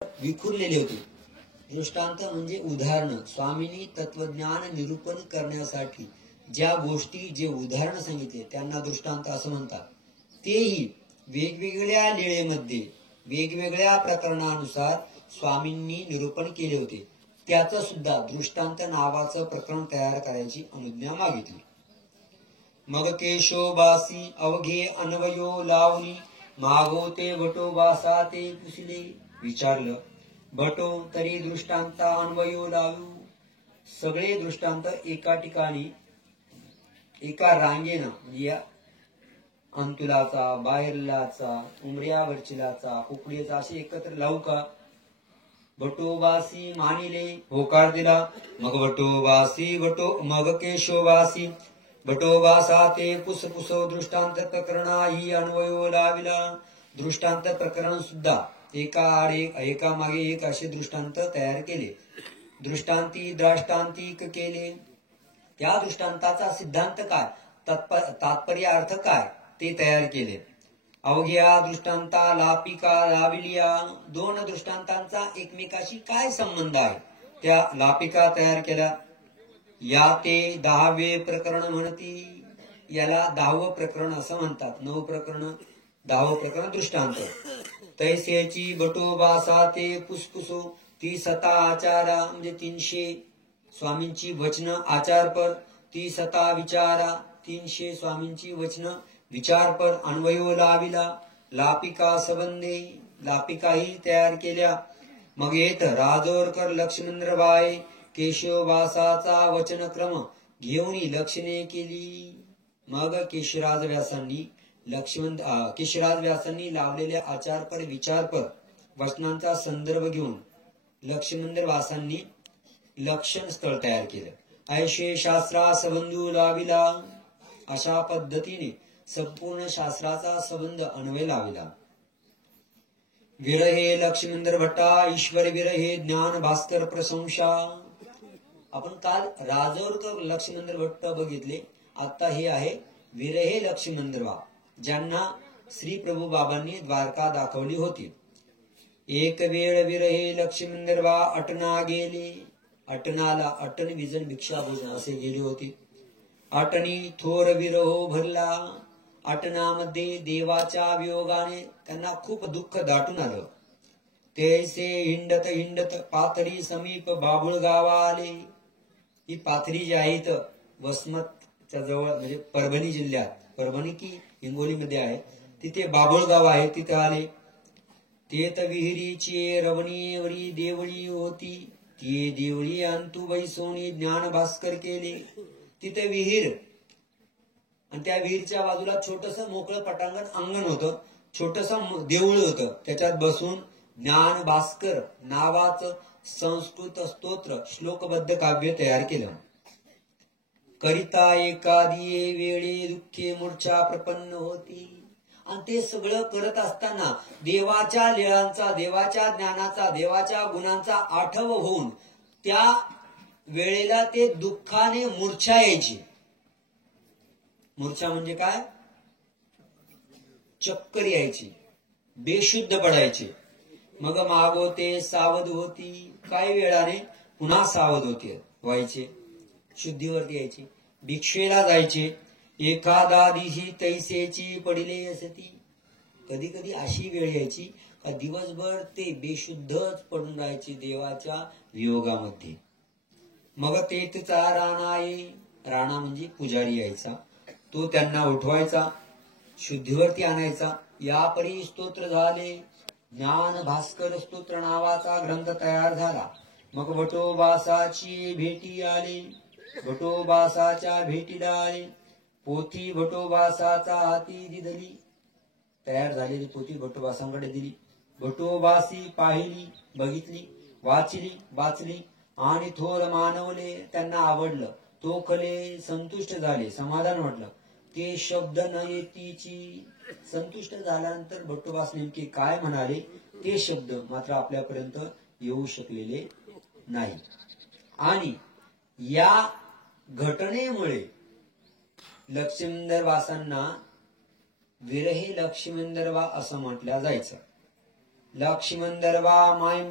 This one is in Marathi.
विखुरलेले होते. दृष्टांत म्हणजे उदाहरण. स्वामींनी तत्वज्ञान निरूपण करण्यासाठी ज्या गोष्टी जे उदाहरण सांगितले त्यांना दृष्टांत असं म्हणतात. तेही वेगवेगळ्या लीळेमध्ये वेगवेगळ्या प्रकरणानुसार स्वामींनी निरूपण केले होते. त्याचं सुद्धा दृष्टांत नावाचं प्रकरण तयार करायची अनुज्ञा मागितली. मग केशोबासी अवघे अन्वयो लावणी मागवते भटोबासा ते पुसले. विचारलं, भटो तरी दृष्टांता अन्वयो लावू. सगळे दृष्टांत एका ठिकाणी एका रांगेनं म्हणजे अंतुलाचा, बाहेरलाचा, उमऱ्यावरचिलाचा, कुकडीचा असे एकत्र लावू का? भटोबासी मानिले, होकार दिला. मग केशोबासी भटोबासा ते पुसपुसो दृष्टांत प्रकरणा ही अन्वयो लाविला. दृष्टांत प्रकरण सुद्धा एका मागे एक असे दृष्टांत तयार केले. दृष्टांती द्राष्टांतिक केले. त्या दृष्टांताचा सिद्धांत काय, तात्पर्य अर्थ काय ते तयार केले. अवघ्या दृष्टांता लापिका लाविलिया. दोन दृष्टांतांचा एकमेकाशी काय संबंध आहे त्या लापिका तयार केल्या. या ते 10वे प्रकरण म्हणती. याला 10वं प्रकरण असं म्हणतात. 9 प्रकरण 10वं प्रकरण दृष्टांत. तैसेची भटोबासा ते पुसपुसो ती सता आचारा म्हणजे 300 स्वामींची वचन आचारपर. ती सता विचारा 300 स्वामींची वचन विचारपर अन्वयो लाविला. लापिका संबंधे लापिकाही तयार केल्या. मग येत राजोरकर लक्ष्मणराय केशववासाचा वचनक्रम घेऊन लक्षणे केली. मग केशराज व्यासांनी लावलेल्या आचारपर विचारपर वचनांचा संदर्भ घेऊन लक्ष्मणवासांनी लक्षण स्थळ तयार केलं. ऐशे शास्त्रा संबंधू लाविला. अशा पद्धतीने संपूर्ण शास्त्राचा संबंध अन्वय लाविला. विरहे लक्ष्मण भट्टा ईश्वर विरहे ज्ञान भास्कर प्रशंसा. आपण काल राजोरकर लक्ष्मण भट्ट बघितले. आता हे आहे विरहे लक्ष्मणदेवा, ज्यांना श्री प्रभू बाबांनी द्वारका दाखवली होती. एक वेळ विरहे लक्ष्मणदेवा अटना गेले. अटनाला अटन विजन भिक्षा भोजन असे गेले होते. अटनी थोर विरहो भरला. अटनामध्ये देवाच्या वियोगाने त्यांना खूप दुःख दाटून आलं. तेसे हिंडत हिंडत पाथरी समीप बाबुळ गावा आले. ही पाथरी जी आहे तर वसमतच्या जवळ म्हणजे परभणी जिल्ह्यात, परभणी की हिंगोलीमध्ये आहे, तिथे बाबुळ गाव आहे. तिथे आले. तेत विहिरीची रवणीवरी देवळी होती. ती देवळी अंतु बैसोनी ज्ञान भास्कर केले. तिथे विहीर आणि त्या विहीरच्या बाजूला छोटस मोकळं पटांगण अंगण होतं. छोटस देऊळ होतं. त्याच्यात बसून ज्ञान भास्कर नावाचं संस्कृत स्तोत्र श्लोकबद्ध काव्य तयार केलं. करिता एखादी वेळी दुःखे मूर्छा प्रपन्न होती. आणि ते सगळं करत असताना देवाच्या लीळांचा, देवाच्या ज्ञानाचा, देवाच्या गुणांचा आठव होऊन त्या वेळेला ते दुःखाने मूर्छा यायची. मूर्छा म्हणजे काय? चक्कर यायची, बेशुद्ध पडायची. मग मागोते सावध होती. काही वेळाने पुन्हा सावध होते व्हायचे, शुद्धीवरती यायची. भिक्षेला जायचे. एखादा दिशी तैसेची पडिले असती. कधी कधी अशी वेळ यायची का दिवसभर ते बेशुद्धच पडून राहायचे देवाच्या वियोगामध्ये. मग तेथचा राणा ये. राणा म्हणजे पुजारी यायचा. तो त्यांना उठवायचा, शुद्धीवरती आणायचा. यापरी स्तोत्र झाले. ज्ञान भास्कर स्तोत्र नावाचा ग्रंथ तयार झाला. मग भटोबासाची भेटी आली. भटोबासाच्या भेटीला आले. पोथी भटोबासाचा हाती दिली. तयार झालेली पोथी भटोबासांकडे दिली. भटोबासी पाहिली, बघितली, वाचली आणि थोर मानवले. त्यांना आवडलं. तोखले, संतुष्ट झाले, समाधान वाटलं. ते शब्द न येतीची. संतुष्ट झाल्यानंतर भट्टोबास नेमके काय म्हणाले ते शब्द मात्र आपल्यापर्यंत येऊ शकलेले नाही. आणि या घटनेमुळे लक्ष्मींदरवासांना विरहे लक्ष्मींदरवा असं म्हटलं जायचं. लक्ष्मण दरवा माय